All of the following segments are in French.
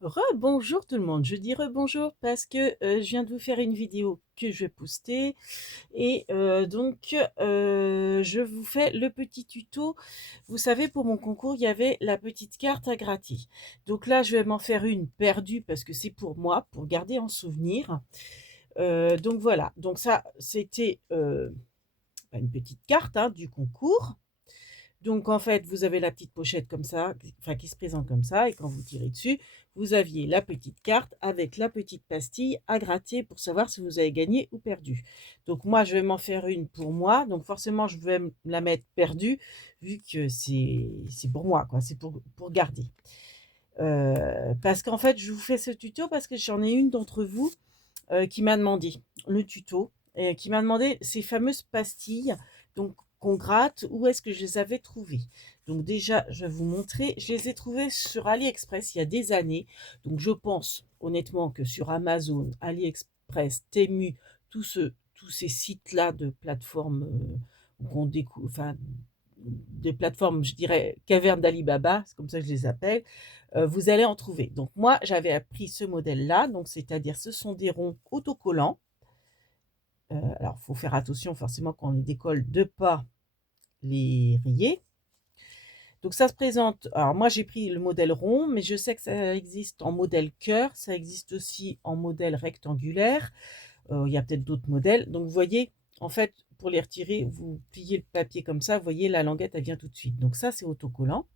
Rebonjour tout le monde. Je dis rebonjour parce que je viens de vous faire une vidéo que je vais poster et je vous fais le petit tuto. Vous savez, pour mon concours, il y avait la petite carte à gratter. Donc là, je vais m'en faire une perdue parce que c'est pour moi, pour garder en souvenir. Donc voilà. Donc ça, c'était une petite carte hein, du concours. Donc en fait, vous avez la petite pochette comme ça, enfin qui se présente comme ça, et quand vous tirez dessus, vous aviez la petite carte avec la petite pastille à gratter pour savoir si vous avez gagné ou perdu. Donc moi, je vais m'en faire une pour moi, donc forcément, je vais la mettre perdue, vu que c'est pour moi, quoi, c'est pour garder. Parce qu'en fait, je vous fais ce tuto parce que j'en ai une d'entre vous qui m'a demandé le tuto, et qui m'a demandé ces fameuses pastilles donc qu'on gratte, où est-ce que je les avais trouvées. Donc déjà, je vais vous montrer, je les ai trouvées sur AliExpress il y a des années. Donc je pense honnêtement que sur Amazon, AliExpress, Temu, tous ces sites-là de plateformes qu'on découvre, enfin des plateformes, je dirais, cavernes d'Alibaba, c'est comme ça que je les appelle, vous allez en trouver. Donc moi, j'avais appris ce modèle-là, donc c'est-à-dire ce sont des ronds autocollants. Alors, il faut faire attention forcément quand on les décolle de pas les rayer. Donc ça se présente, alors moi j'ai pris le modèle rond, mais je sais que ça existe en modèle cœur, ça existe aussi en modèle rectangulaire. Il y a peut-être d'autres modèles. Donc vous voyez, en fait, pour les retirer, vous pliez le papier comme ça, vous voyez la languette elle vient tout de suite. Donc ça c'est autocollant.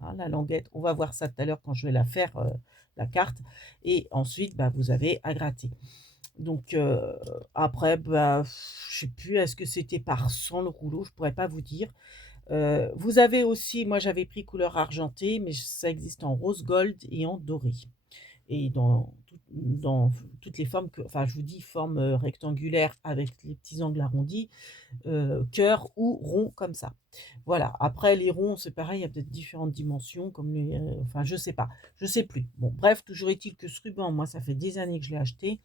Hein, la languette, on va voir ça tout à l'heure quand je vais la faire, la carte. Et ensuite, bah, vous avez à gratter. Donc après, bah, je sais plus, est-ce que c'était par 100 le rouleau? Je pourrais pas vous dire. Vous avez aussi, moi j'avais pris couleur argentée, mais ça existe en rose gold et en doré. Et dans toutes les formes, enfin je vous dis forme rectangulaire avec les petits angles arrondis, cœur ou rond comme ça. Voilà, après les ronds, c'est pareil, il y a peut-être différentes dimensions, comme les, enfin je sais pas, je sais plus. Bon, bref, toujours est-il que ce ruban, moi ça fait des années que je l'ai acheté.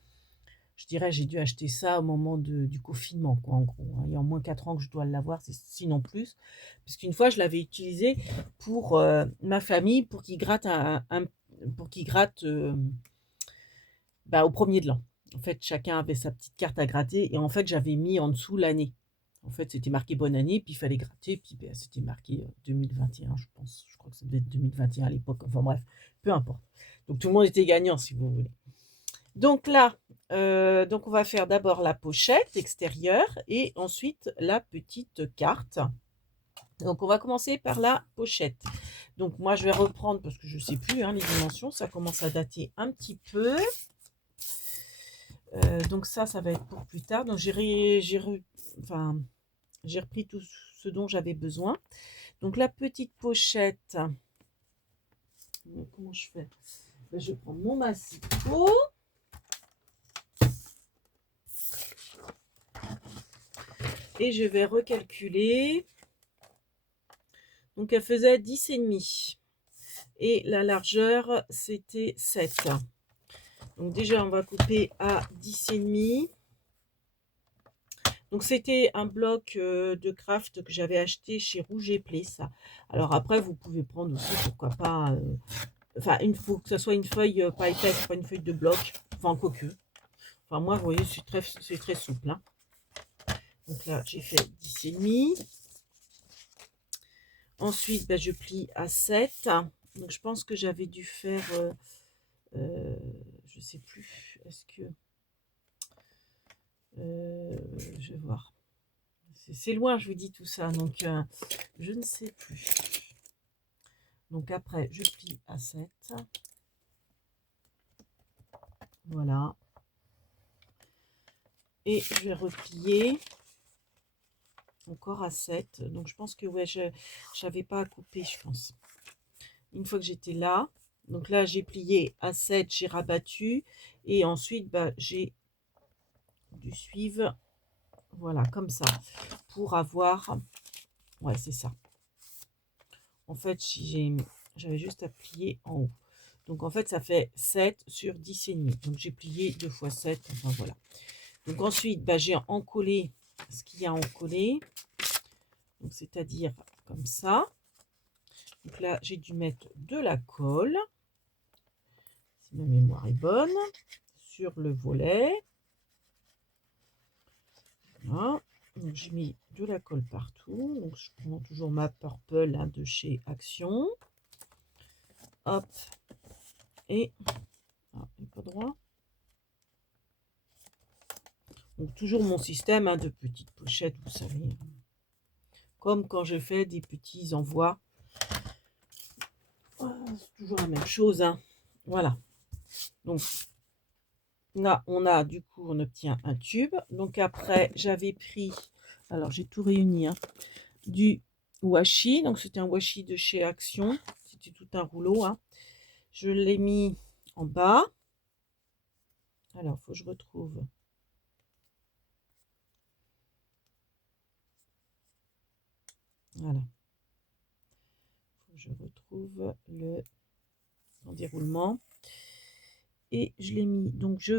Je dirais, j'ai dû acheter ça au moment du confinement, quoi, en gros, hein. Il y a au moins 4 ans que je dois l'avoir, sinon plus. Puisqu'une fois, je l'avais utilisé pour ma famille, pour qu'ils grattent pour qu'ils grattent bah, au premier de l'an. En fait, chacun avait sa petite carte à gratter et en fait, j'avais mis en dessous l'année. En fait, c'était marqué bonne année, puis il fallait gratter, puis ben, c'était marqué 2021, je pense. Je crois que ça devait être 2021 à l'époque. Enfin bref, peu importe. Donc tout le monde était gagnant, si vous voulez. Donc là, donc on va faire d'abord la pochette extérieure et ensuite la petite carte. Donc on va commencer par la pochette. Donc moi je vais reprendre parce que je ne sais plus hein, les dimensions, ça commence à dater un petit peu. Donc ça va être pour plus tard. Donc enfin, j'ai repris tout ce dont j'avais besoin. Donc la petite pochette, comment je fais? Ben, je prends mon massicot et je vais recalculer. Donc elle faisait 10,5 et la largeur c'était 7. Donc déjà on va couper à 10,5. Donc c'était un bloc de craft que j'avais acheté chez Rouge et Play, ça. Alors après vous pouvez prendre aussi, pourquoi pas, enfin il faut que ce soit une feuille pas épaisse, pas une feuille de bloc, enfin quoique. Enfin moi vous voyez c'est très souple. Hein. Donc là j'ai fait 10,5. Ensuite ben, je plie à 7. Donc je pense que j'avais dû faire, je sais plus, est-ce que, je vais voir. C'est loin, je vous dis tout ça, donc je ne sais plus. Donc après, je plie à 7. Voilà. Et je vais replier encore à 7. Donc je pense que ouais, je n'avais pas à couper, je pense. Une fois que j'étais là, donc là j'ai plié à 7, j'ai rabattu. Et ensuite, bah, j'ai dû suivre, voilà, comme ça, pour avoir, ouais, c'est ça. En fait, j'avais juste à plier en haut. Donc en fait, ça fait 7 sur 10,5. Donc j'ai plié 2 fois 7. Enfin voilà. Donc ensuite, bah, j'ai encollé ce qu'il y a encollé. Donc c'est-à-dire comme ça. Donc là, j'ai dû mettre de la colle. si ma mémoire est bonne, sur le volet. Voilà. Donc j'ai mis de la colle partout. Donc je prends toujours ma Purple hein, de chez Action. Hop. Et ah, il n'est pas droit. Donc toujours mon système hein, de petites pochettes, vous savez. Comme quand je fais des petits envois. C'est toujours la même chose. Hein. Voilà. Donc là, on a du coup, on obtient un tube. Donc après, j'avais pris, alors j'ai tout réuni, hein, du washi. Donc c'était un washi de chez Action. C'était tout un rouleau. Hein. Je l'ai mis en bas. Alors, il faut que je retrouve. Voilà. Faut que je retrouve le déroulement. Et je l'ai mis. Donc,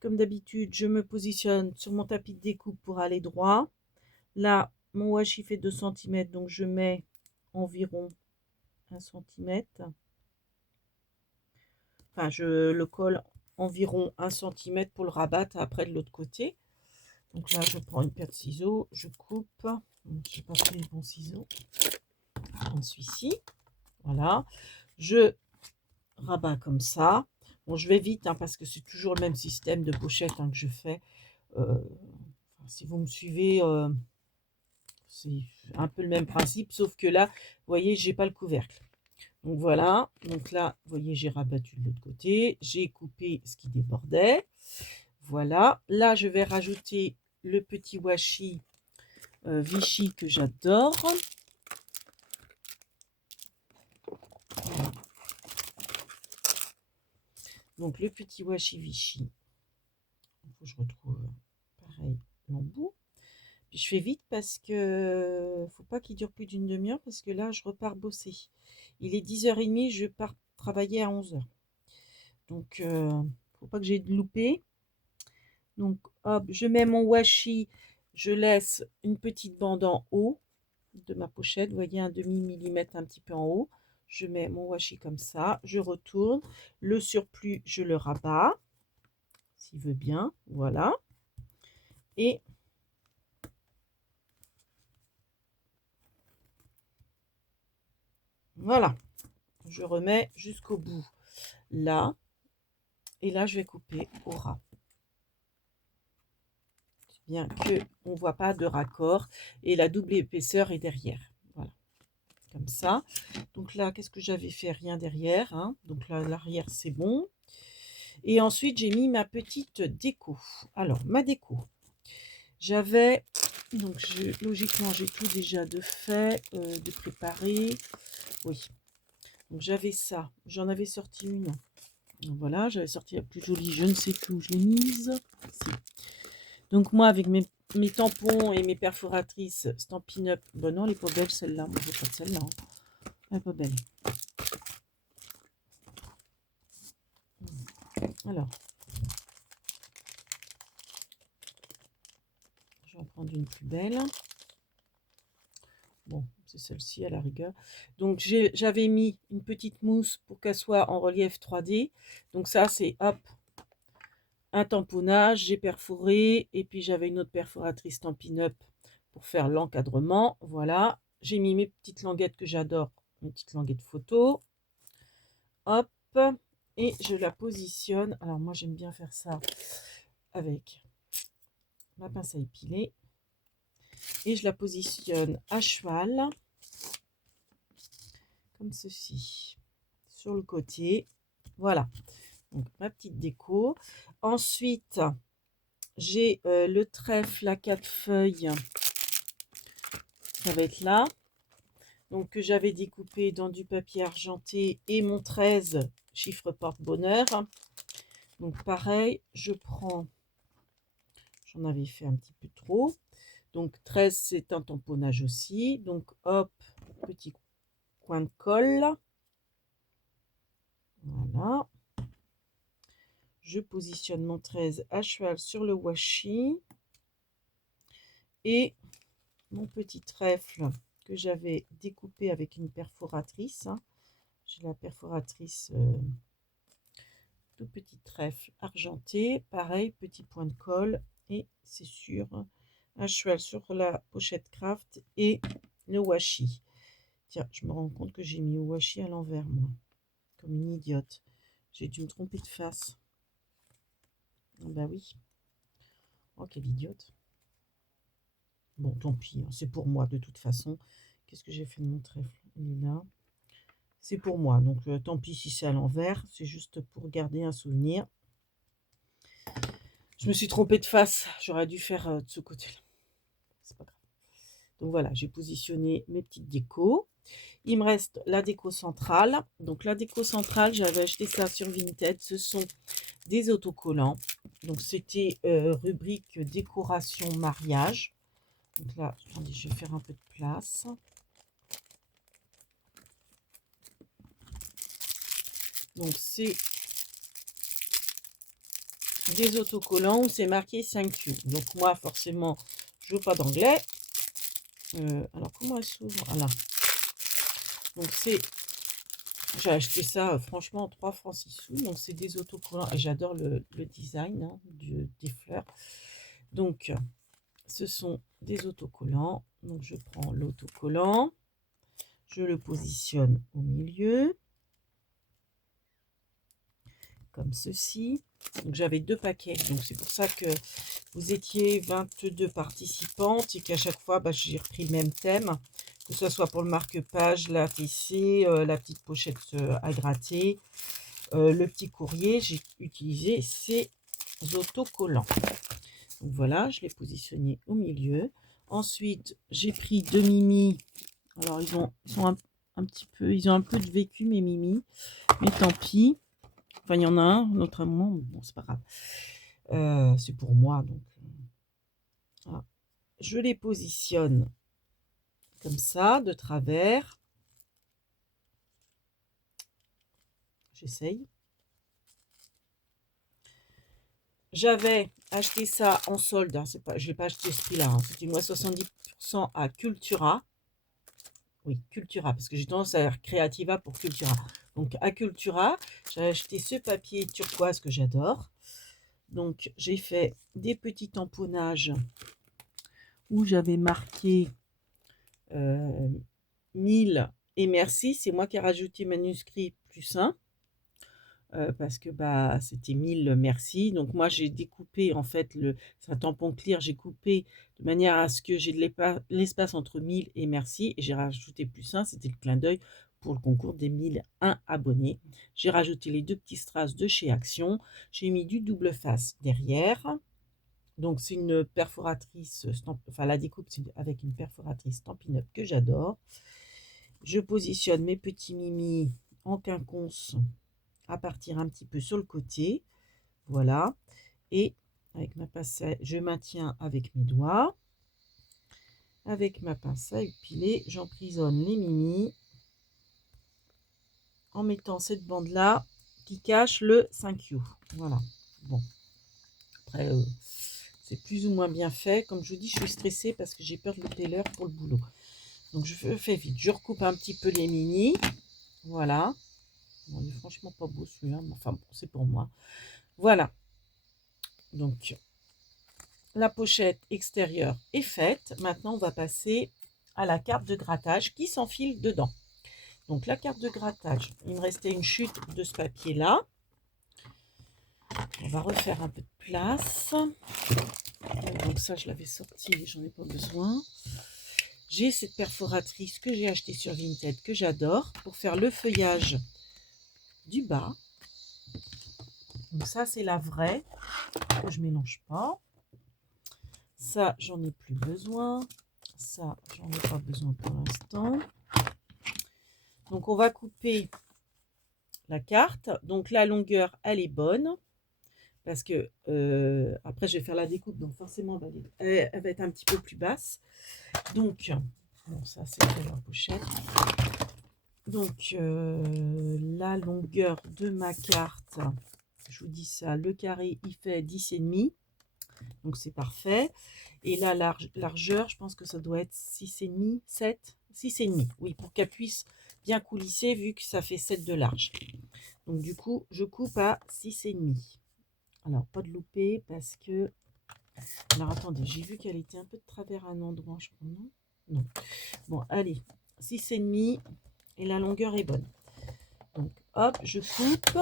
comme d'habitude, je me positionne sur mon tapis de découpe pour aller droit. Là, mon washi fait 2 cm. Donc, je mets environ 1 cm. Enfin, je le colle environ 1 cm pour le rabattre après de l'autre côté. Donc là, je prends une paire de ciseaux, je coupe. Je n'ai pas pris les bons ciseaux. Je prends celui-ci. Voilà. Je rabats comme ça. Bon, je vais vite hein, parce que c'est toujours le même système de pochette hein, que je fais. Si vous me suivez, c'est un peu le même principe, sauf que là, vous voyez, j'ai pas le couvercle. Donc voilà, donc là, vous voyez, j'ai rabattu de l'autre côté, j'ai coupé ce qui débordait. Voilà, là, je vais rajouter le petit washi Vichy que j'adore. Donc le petit washi Vichy, il faut que je retrouve pareil l'embout. Puis je fais vite parce que faut pas qu'il dure plus d'une demi-heure parce que là je repars bosser. Il est 10h30, je pars travailler à 11h. Donc faut pas que j'ai de loupé. Donc hop, je mets mon washi, je laisse une petite bande en haut de ma pochette, vous voyez un demi-millimètre un petit peu en haut. Je mets mon washi comme ça, je retourne. Le surplus, je le rabats, s'il veut bien, voilà. Et voilà, je remets jusqu'au bout là. Et là, je vais couper au ras. Bien que on ne voit pas de raccord. Et la double épaisseur est derrière. Voilà, comme ça. Donc là, qu'est-ce que j'avais fait? Rien derrière. Hein. Donc là, l'arrière, c'est bon. Et ensuite, j'ai mis ma petite déco. Alors, ma déco. J'avais... Donc, logiquement, j'ai tout déjà de fait, de préparé. Oui. Donc, j'avais ça. J'en avais sorti une. Voilà, j'avais sorti la plus jolie. Je ne sais plus où je l'ai mise. Si. Donc, moi, avec mes tampons et mes perforatrices Stampin' Up. Bon, non, elle n'est pas belle celle-là. Moi, je n'ai pas de celle-là. Hein. Elle n'est pas belle. Alors, je vais en prendre une plus belle. Bon, c'est celle-ci à la rigueur. Donc, j'avais mis une petite mousse pour qu'elle soit en relief 3D. Donc, ça, c'est hop, un tamponnage. J'ai perforé. Et puis, j'avais une autre perforatrice Stampin' Up pour faire l'encadrement. Voilà. J'ai mis mes petites languettes que j'adore. Mes petites languettes photo. Hop. Et je la positionne. Alors, moi, j'aime bien faire ça avec ma pince à épiler. Et je la positionne à cheval. Comme ceci, sur le côté. Voilà, donc ma petite déco. Ensuite, j'ai le trèfle à 4 feuilles, ça va être là, donc que j'avais découpé dans du papier argenté et mon 13 chiffre porte-bonheur. Donc pareil, je prends, j'en avais fait un petit peu trop, donc 13 c'est un tamponnage aussi, donc hop, petit coin de colle. Voilà. Je positionne mon 13 à cheval sur le washi. Et mon petit trèfle que j'avais découpé avec une perforatrice. Hein. J'ai la perforatrice tout petit trèfle argenté. Pareil, petit point de colle. Et c'est sur un cheval sur la pochette craft et le washi. Tiens, je me rends compte que j'ai mis le washi à l'envers, moi. Comme une idiote. J'ai dû me tromper de face. Ah bah oui. Oh, quelle idiote. Bon, tant pis, hein, c'est pour moi de toute façon. Qu'est-ce que j'ai fait de mon trèfle? Il est là. C'est pour moi, donc tant pis si c'est à l'envers. C'est juste pour garder un souvenir. Je me suis trompée de face. J'aurais dû faire de ce côté-là. C'est pas grave. Donc voilà, j'ai positionné mes petites décos. Il me reste la déco centrale. Donc la déco centrale, j'avais acheté ça sur Vinted. Ce sont des autocollants. Donc c'était rubrique décoration mariage. Donc là, attendez, je vais faire un peu de place. Donc c'est des autocollants où c'est marqué 5Q. Donc moi, forcément, je veux pas d'anglais. Alors comment elle s'ouvre? Voilà. Donc c'est... J'ai acheté ça, franchement, 3 francs 6 sous. Donc c'est des autocollants. Et j'adore le design hein, des fleurs. Donc ce sont des autocollants. Donc je prends l'autocollant. Je le positionne au milieu. Comme ceci. Donc j'avais 2 paquets. Donc c'est pour ça que vous étiez 22 participantes et qu'à chaque fois, j'ai repris le même thème. Que ce soit pour le marque-page, la fessée, la petite pochette à gratter, le petit courrier, j'ai utilisé ces autocollants. Donc voilà, je l'ai positionné au milieu. Ensuite, j'ai pris 2 Mimi. Alors ils sont un petit peu, ils ont un peu de vécu mes Mimi, mais tant pis. Enfin, il y en a un, notamment, bon, c'est pas grave. C'est pour moi, donc. Voilà. Je les positionne comme ça, de travers. J'essaye. J'avais acheté ça en solde. Hein, je ne l'ai pas acheté ce prix-là. Hein, c'était moins 70% à Cultura. Oui, Cultura, parce que j'ai tendance à faire Creativa pour Cultura. Donc, à Cultura, j'ai acheté ce papier turquoise que j'adore. Donc, j'ai fait des petits tamponnages où j'avais marqué 1000 et merci. C'est moi qui ai rajouté manuscrit plus 1. Parce que c'était 1000 merci. Donc moi j'ai découpé en fait c'est un tampon clear, j'ai coupé de manière à ce que j'ai de l'espace entre 1000 et merci et j'ai rajouté plus 1, c'était le clin d'œil pour le concours des 1001 abonnés. J'ai rajouté les 2 petits strass de chez Action, j'ai mis du double face derrière. Donc c'est une perforatrice, enfin la découpe c'est avec une perforatrice Stampin' Up que j'adore. Je positionne mes petits Mimi en quinconce à partir un petit peu sur le côté, voilà, et avec ma pince, je maintiens avec mes doigts, avec ma pince à épiler, j'emprisonne les Mimi en mettant cette bande là qui cache le 5U, voilà. Bon, après c'est plus ou moins bien fait, comme je vous dis je suis stressée parce que j'ai peur de louper l'heure pour le boulot, donc je fais vite, je recoupe un petit peu les Mimi, voilà. Bon, il est franchement pas beau celui-là, mais enfin bon, c'est pour moi, voilà. Donc la pochette extérieure est faite. Maintenant, on va passer à la carte de grattage qui s'enfile dedans. Donc la carte de grattage, il me restait une chute de ce papier-là. On va refaire un peu de place. Donc ça, je l'avais sorti, j'en ai pas besoin. J'ai cette perforatrice que j'ai achetée sur Vinted, que j'adore, pour faire le feuillage du bas. Donc ça, c'est la vraie, que je mélange pas. Ça, j'en ai plus besoin. Ça, j'en ai pas besoin pour l'instant. Donc, on va couper la carte. Donc, la longueur, elle est bonne. Parce que, après, je vais faire la découpe. Donc, forcément, elle va être un petit peu plus basse. Donc, bon, ça, c'est pour la pochette. Donc, la longueur de ma carte, je vous dis ça, le carré, il fait 10,5. Donc, c'est parfait. Et la largeur, je pense que ça doit être 6,5, 7, 6,5. Oui, pour qu'elle puisse bien coulisser vu que ça fait 7 de large. Donc du coup, je coupe à 6,5. Alors, pas de loupé parce que... Alors, attendez, j'ai vu qu'elle était un peu de travers à un endroit, je crois, non? Non. Bon, allez, 6,5 et la longueur est bonne. Donc, hop, je coupe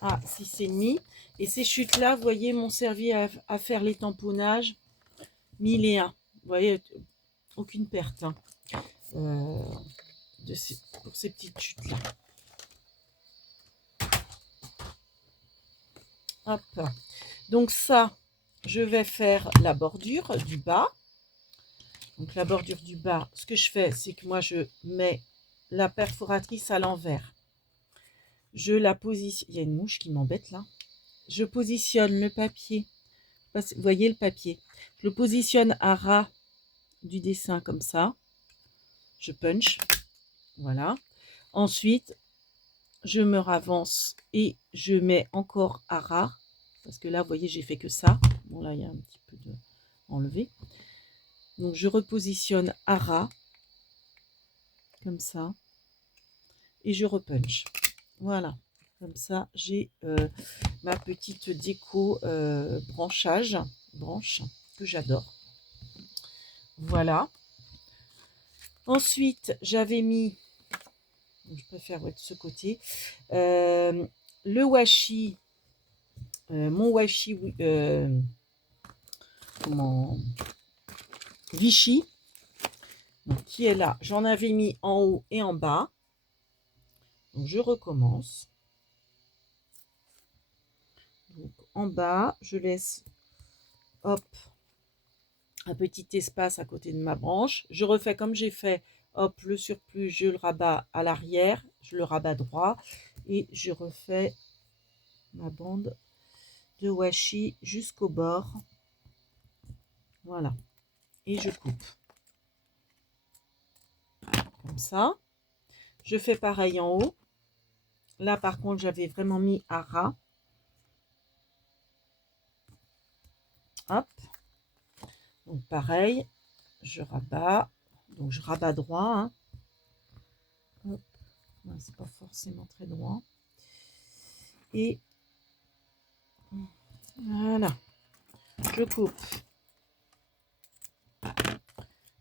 à 6,5. Et ces chutes-là, vous voyez, m'ont servi à faire les tamponnages 1001. Vous voyez, aucune perte hein, pour ces petites chutes-là. Hop. Donc ça, je vais faire la bordure du bas. Donc la bordure du bas, ce que je fais, c'est que moi, je mets la perforatrice à l'envers. Je la positionne... Il y a une mouche qui m'embête là. Je positionne le papier. Vous voyez le papier. Je le positionne à ras du dessin comme ça. Je punch. Voilà. Ensuite, je me ravance et je mets encore à ras. Parce que là, vous voyez, j'ai fait que ça. Bon, là, il y a un petit peu de enlevé. Donc, je repositionne à ras. Comme ça. Et je repunch. Voilà. Comme ça, j'ai ma petite déco branche que j'adore. Voilà. Ensuite, j'avais mis, je préfère de ce côté, le washi, mon washi, Vichy, donc, qui est là. J'en avais mis en haut et en bas. Donc, je recommence. Donc, en bas, je laisse, hop, un petit espace à côté de ma branche. Je refais comme j'ai fait, hop, le surplus, je le rabats à l'arrière, je le rabats droit et je refais ma bande de washi jusqu'au bord. Voilà. Et je coupe. Comme ça. Je fais pareil en haut. Là, par contre, j'avais vraiment mis à ras. Hop. Donc, pareil, je rabats. Donc, je rabats droit. Hein. C'est pas forcément très droit. Et voilà. Je coupe.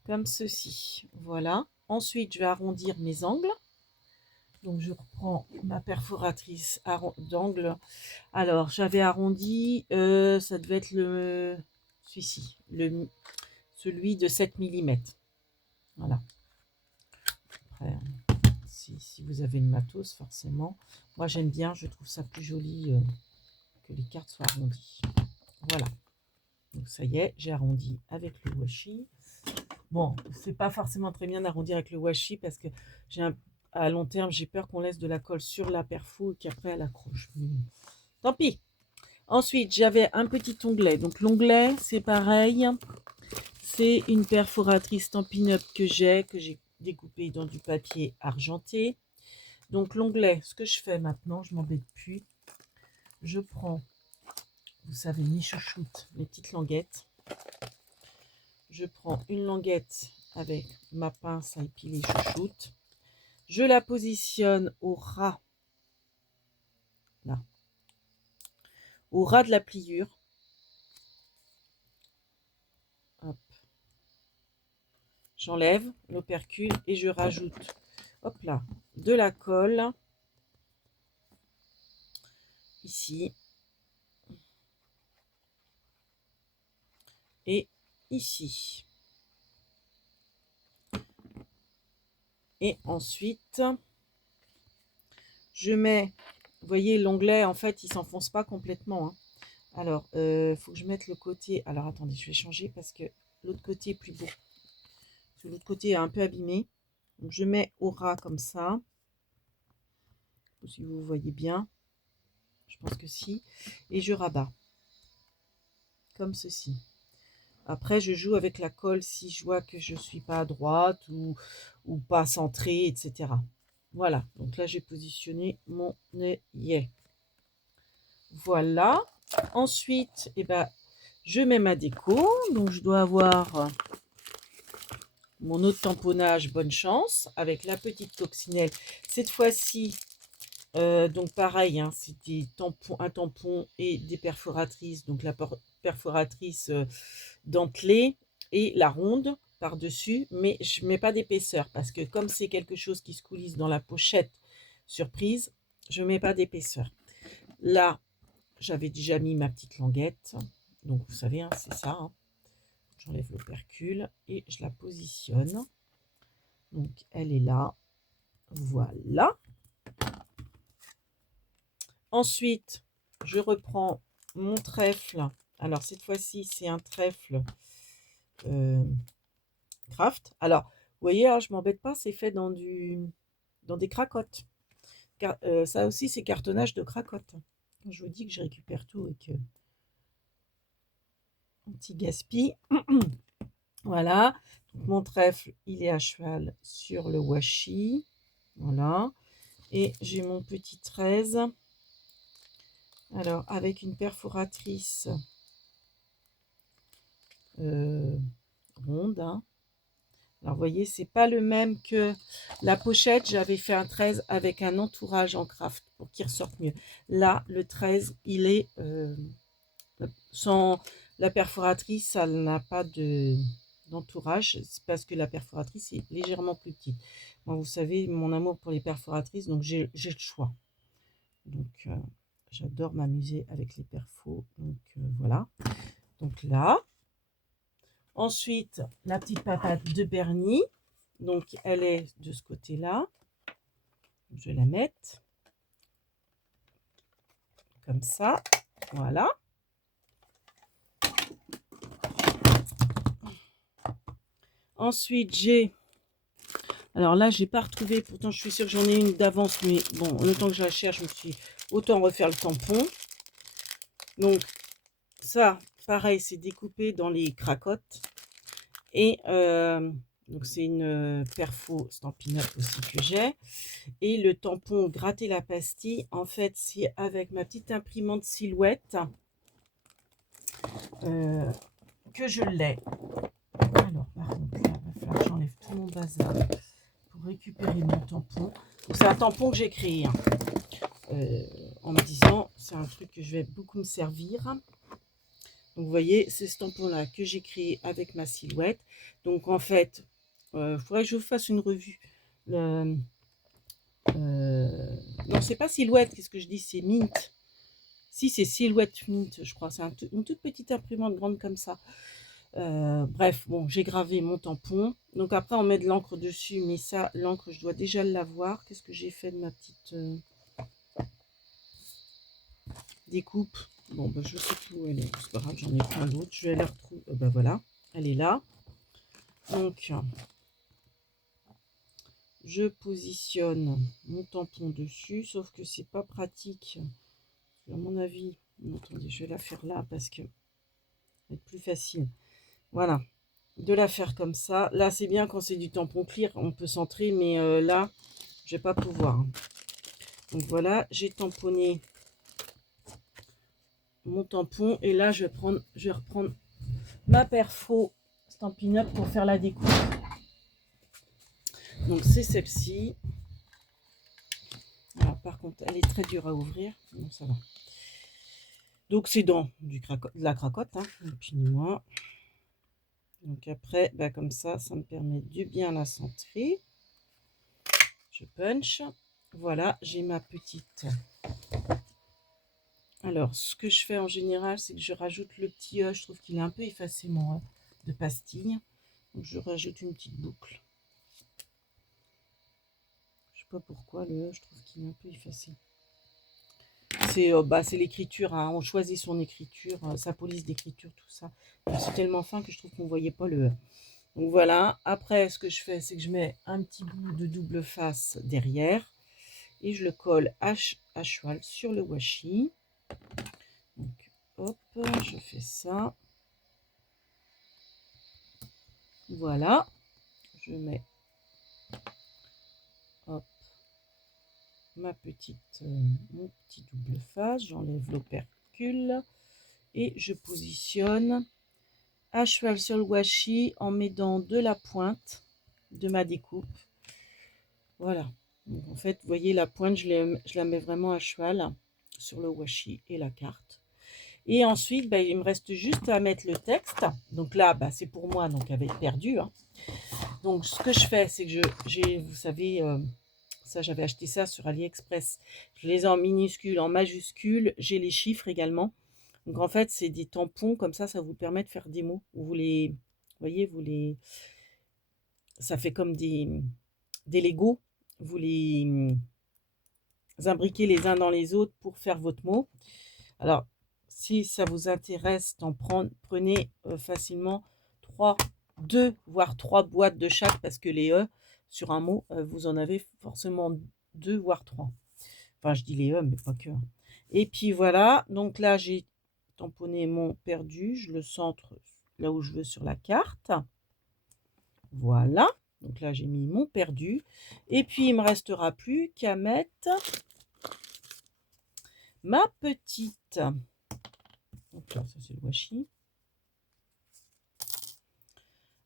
Comme ceci. Voilà. Ensuite, je vais arrondir mes angles. Donc, je reprends ma perforatrice d'angle. Alors, j'avais arrondi, ça devait être celui-ci, celui de 7 mm. Voilà. Après, si vous avez une matos, forcément. Moi, j'aime bien, je trouve ça plus joli que les cartes soient arrondies. Voilà. Donc, ça y est, j'ai arrondi avec le washi. Bon, c'est pas forcément très bien d'arrondir avec le washi parce que à long terme, j'ai peur qu'on laisse de la colle sur la perfo et qu'après elle accroche. Tant pis. Ensuite, j'avais un petit onglet. Donc l'onglet, c'est pareil. C'est une perforatrice Stampin' Up que j'ai découpé dans du papier argenté. Donc l'onglet, ce que je fais maintenant, je m'embête plus. Je prends, vous savez, mes chouchoutes, mes petites languettes. Je prends une languette avec ma pince à épiler chouchoute. Je la positionne au ras, là, au ras de la pliure. Hop. J'enlève l'opercule et je rajoute, hop là, de la colle ici et ici. Et ensuite, je mets, vous voyez, l'onglet, en fait, il s'enfonce pas complètement. Hein. Alors, il faut que je mette le côté. Alors, attendez, je vais changer parce que l'autre côté est plus beau. L'autre côté est un peu abîmé. Donc, je mets au ras comme ça. Si vous voyez bien. Je pense que si. Et je rabats. Comme ceci. Après, je joue avec la colle si je vois que je ne suis pas à droite ou pas centrée, etc. Voilà. Donc là, j'ai positionné mon œillet. Voilà. Ensuite, eh ben, je mets ma déco. Donc, je dois avoir mon autre tamponnage Bonne Chance avec la petite coccinelle. Cette fois-ci, Donc pareil, hein, c'était un tampon et des perforatrices. Donc la perforatrice dentelée et la ronde par-dessus. Mais je ne mets pas d'épaisseur parce que comme c'est quelque chose qui se coulisse dans la pochette surprise, je ne mets pas d'épaisseur. Là, j'avais déjà mis ma petite languette. Donc vous savez, hein, c'est ça. Hein. J'enlève l'opercule et je la positionne. Donc elle est là. Voilà. Ensuite, je reprends mon trèfle. Alors, cette fois-ci, c'est un trèfle craft. Alors, vous voyez, hein, je ne m'embête pas, c'est fait dans des cracottes. Ça aussi, c'est cartonnage de cracottes. Je vous dis que je récupère tout et que un petit gaspille. Voilà. Donc, mon trèfle, il est à cheval sur le washi. Voilà. Et j'ai mon petit 13. Alors, avec une perforatrice ronde. Hein. Alors, vous voyez, c'est pas le même que la pochette. J'avais fait un 13 avec un entourage en craft pour qu'il ressorte mieux. Là, le 13, il est sans la perforatrice, ça n'a pas d'entourage. C'est parce que la perforatrice est légèrement plus petite. Moi, vous savez, mon amour pour les perforatrices, donc j'ai le choix. Donc, j'adore m'amuser avec les perfos. Donc, voilà. Donc là, ensuite, la petite papate de Bernie. Donc, elle est de ce côté-là. Je vais la mettre comme ça. Voilà. Ensuite, j'ai... Alors là, j'ai pas retrouvé. Pourtant, je suis sûre que j'en ai une d'avance. Mais bon, le temps que je la cherche, je me suis autant refaire le tampon. Donc, ça, pareil, c'est découpé dans les cracottes. Et... donc c'est une perfo Stampin' Up aussi que j'ai. Et le tampon gratter la pastille, en fait, c'est avec ma petite imprimante silhouette que je l'ai. Alors, par contre, là, il va falloir que j'enlève tout mon bazar pour récupérer mon tampon. C'est un tampon que j'ai créé, hein, en me disant, c'est un truc que je vais beaucoup me servir. Donc, vous voyez, c'est ce tampon-là que j'ai créé avec ma silhouette. Donc, en fait, il faudrait que je vous fasse une revue. Non, c'est pas silhouette, qu'est-ce que je dis? C'est mint. Si, c'est silhouette mint, je crois. C'est une toute petite imprimante grande comme ça. Bref, bon, j'ai gravé mon tampon. Donc après, on met de l'encre dessus. Mais ça, l'encre, je dois déjà l'avoir. Qu'est-ce que j'ai fait de ma petite découpe? Bon, ben, je sais plus où elle est. C'est pas grave, j'en ai plein d'autres. Je vais la retrouver. Ben voilà, elle est là. Donc, je positionne mon tampon dessus. Sauf que c'est pas pratique. À mon avis, non, attendez, je vais la faire là parce que ça va être plus facile. Voilà, de la faire comme ça. Là, c'est bien quand c'est du tampon clear, on peut centrer, mais là, je vais pas pouvoir. Donc voilà, j'ai tamponné mon tampon et là, je vais reprendre ma perfo Stampin' Up pour faire la découpe. Donc c'est celle-ci. Alors par contre, elle est très dure à ouvrir. Non, ça va. Donc c'est dans de la cracotte, hein, ni plus ni moins. Donc après, bah, comme ça me permet de bien la centrer. Je punch. Voilà, j'ai ma petite. Alors, ce que je fais en général, c'est que je rajoute le petit je trouve qu'il est un peu effacé, mon de pastille. Donc, je rajoute une petite boucle. Je sais pas pourquoi, le je trouve qu'il est un peu effacé. C'est l'écriture, hein. On choisit son écriture, sa police d'écriture, tout ça. C'est tellement fin que je trouve qu'on ne voyait pas le Donc voilà, après, ce que je fais, c'est que je mets un petit bout de double face derrière. Et je le colle à cheval sur le washi. Donc, hop, je fais ça. Voilà. Je mets hop, mon petit double face. J'enlève l'opercule. Et je positionne à cheval sur le washi en mettant de la pointe de ma découpe. Voilà. Donc, en fait, vous voyez, la pointe, je la mets vraiment à cheval sur le washi et la carte. Et ensuite, bah, il me reste juste à mettre le texte. Donc là, bah, c'est pour moi, donc avec perdu, hein. Donc, ce que je fais, c'est que j'ai, vous savez, ça, j'avais acheté ça sur AliExpress. Je les ai en minuscules, en majuscules. J'ai les chiffres également. Donc, en fait, c'est des tampons comme ça vous permet de faire des mots. Vous les, vous voyez, ça fait comme des Legos. Vous les imbriquez les uns dans les autres pour faire votre mot. Alors, si ça vous intéresse d'en prendre, prenez facilement 3, 2, voire 3 boîtes de chaque, parce que les E, sur un mot, vous en avez forcément 2, voire 3. Enfin, je dis les E, mais pas que. Et puis voilà, donc là, j'ai tamponné mon perdu, je le centre là où je veux sur la carte. Voilà, donc là, j'ai mis mon perdu. Et puis, il ne me restera plus qu'à mettre ma petite. Donc là, ça c'est le washi.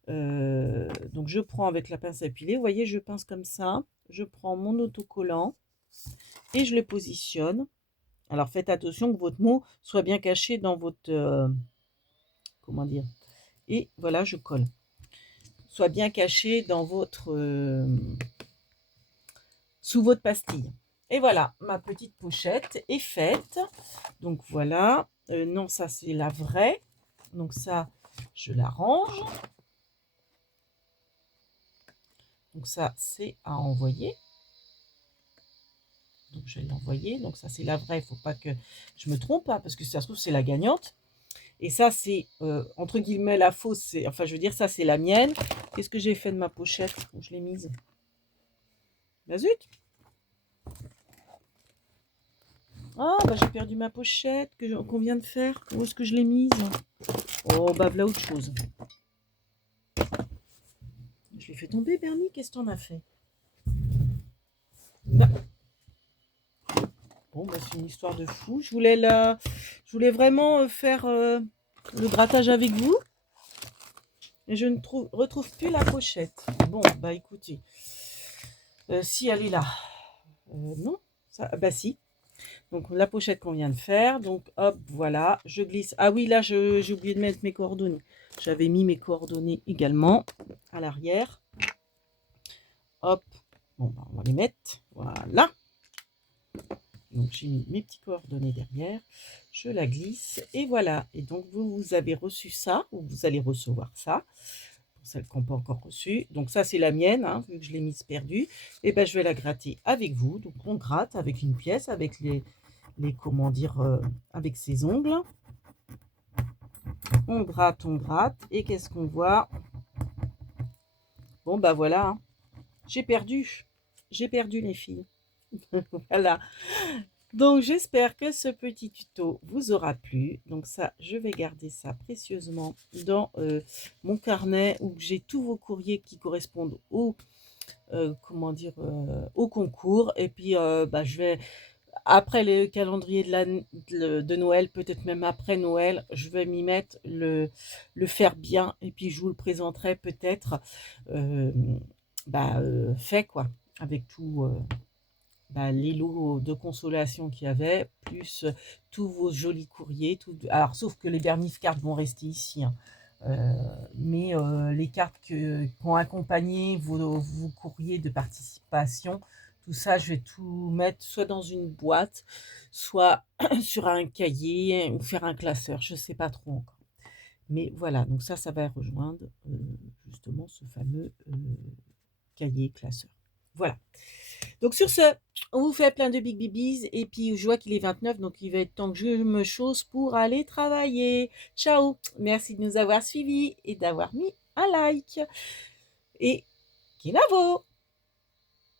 Donc je prends avec la pince à piler, vous voyez, je pince comme ça, je prends mon autocollant et je le positionne. Alors faites attention que votre mot soit bien caché dans votre, comment dire, et voilà, je colle. Soit bien caché dans votre, sous votre pastille. Et voilà, ma petite pochette est faite. Donc voilà, non, ça c'est la vraie. Donc ça, je la range. Donc ça, c'est à envoyer. Donc je vais l'envoyer. Donc ça, c'est la vraie. Il ne faut pas que je me trompe, hein, parce que si ça se trouve, c'est la gagnante. Et ça, c'est, entre guillemets, la fausse. Enfin, je veux dire, ça, c'est la mienne. Qu'est-ce que j'ai fait de ma pochette? Où je l'ai mise? Bah zut! Ah, bah j'ai perdu ma pochette qu'on vient de faire. Où est-ce que je l'ai mise? Oh, bah voilà autre chose. Je l'ai fait tomber, Bernie. Qu'est-ce que t'en as fait? Bah. Bon, bah c'est une histoire de fou. Je voulais vraiment faire le grattage avec vous. Et je ne retrouve plus la pochette. Bon, bah écoutez. Si elle est là. Non, ça, bah si. Donc la pochette qu'on vient de faire. Donc hop, voilà. Je glisse. Ah oui, là, j'ai oublié de mettre mes coordonnées. J'avais mis mes coordonnées également à l'arrière. Hop. Bon, bah, on va les mettre. Voilà. Donc j'ai mis mes petites coordonnées derrière. Je la glisse. Et voilà. Et donc vous avez reçu ça. Ou vous allez recevoir ça. Pour celles qui n'ont pas encore reçu. Donc ça, c'est la mienne, hein, vu que je l'ai mise perdue. Et ben je vais la gratter avec vous. Donc on gratte avec une pièce, avec les comment dire, avec ses ongles. On gratte. Et qu'est-ce qu'on voit? Bon, bah voilà. Hein. J'ai perdu. J'ai perdu les filles. Voilà. Donc j'espère que ce petit tuto vous aura plu. Donc ça, je vais garder ça précieusement dans mon carnet où j'ai tous vos courriers qui correspondent au comment dire, au concours. Et puis bah, je vais, après le calendrier de Noël, peut-être même après Noël, je vais m'y mettre, le faire bien. Et puis je vous le présenterai peut-être fait quoi, avec tout les lots de consolation qu'il y avait, plus tous vos jolis courriers. Alors, sauf que les dernières cartes vont rester ici. Hein. Mais les cartes qui ont accompagné vos courriers de participation, tout ça, je vais tout mettre soit dans une boîte, soit sur un cahier ou faire un classeur. Je ne sais pas trop encore. Mais voilà, donc ça va rejoindre justement ce fameux cahier classeur. Voilà. Donc sur ce, on vous fait plein de big bibis et puis je vois qu'il est 29, donc il va être temps que je me chausse pour aller travailler. Ciao, merci de nous avoir suivis et d'avoir mis un like. Et Kinavo!